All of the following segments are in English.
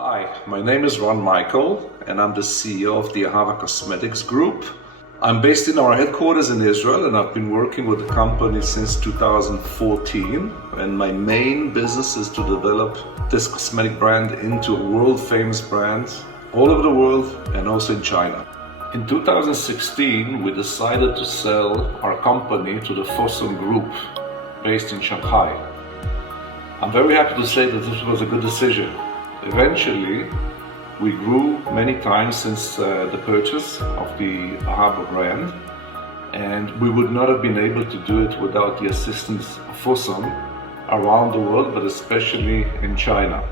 Hi, my name is Ron Michael and I'm the CEO of the AHAVA Cosmetics Group. I'm based in our headquarters in Israel and I've been working with the company since 2014, and my main business is to develop this cosmetic brand into a world-famous brand all over the world and also in China. In 2016, we decided to sell our company to the Fosun Group based in Shanghai. I'm very happy to say that this was a good decision. Eventually, we grew many times since the purchase of the AHAVA brand, and we would not have been able to do it without the assistance of Fosun around the world, but especially in China.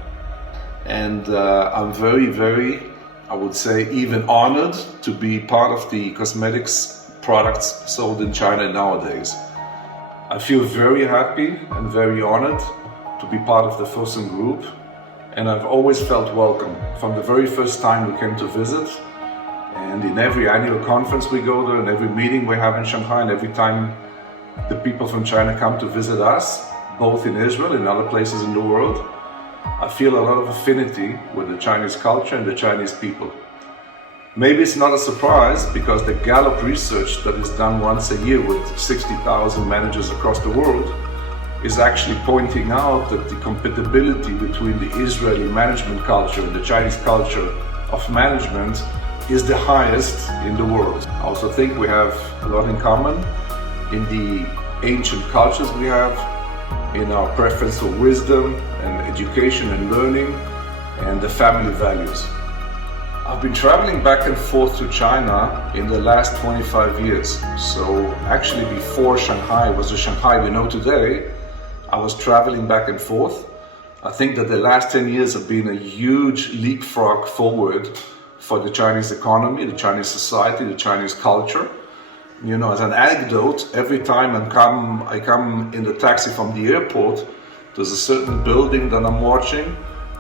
And I'm very, I would say, even honored to be part of the cosmetics products sold in China nowadays. I feel very happy and very honored to be part of the Fosun Group. And I've always felt welcome from the very first time we came to visit, and in every annual conference we go there, and every meeting we have in Shanghai, and every time the people from China come to visit us, both in Israel and other places in the world, I feel a lot of affinity with the Chinese culture and the Chinese people. Maybe it's not a surprise, because the Gallup research that is done once a year with 60,000 managers across the world is actually pointing out that the compatibility between the Israeli management culture and the Chinese culture of management is the highest in the world. I also think we have a lot in common in the ancient cultures we have, in our preference for wisdom and education and learning, and the family values. I've been traveling back and forth to China in the last 25 years. So actually, before Shanghai was the Shanghai we know today, I was traveling back and forth. I think that the last 10 years have been a huge leapfrog forward for the Chinese economy, the Chinese society, the Chinese culture. You know, as an anecdote, every time I come in the taxi from the airport, there's a certain building that I'm watching,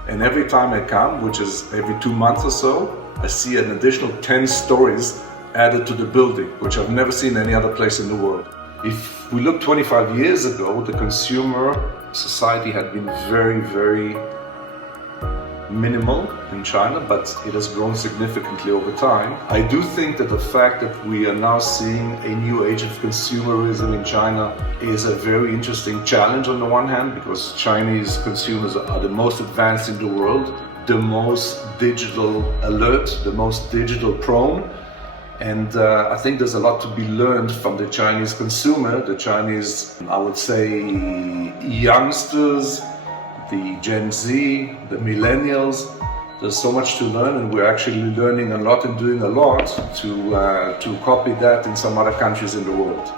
and every time I come, which is every 2 months or so, I see an additional 10 stories added to the building, which I've never seen any other place in the world. If we look 25 years ago, the consumer society had been very minimal in China, but it has grown significantly over time. I do think that the fact that we are now seeing a new age of consumerism in China is a very interesting challenge on the one hand, because Chinese consumers are the most advanced in the world, the most digital alert, the most digital prone. And I think there's a lot to be learned from the Chinese consumer, the Chinese, I would say, youngsters, the Gen Z, the millennials. There's so much to learn, and we're actually learning a lot and doing a lot to copy that in some other countries in the world.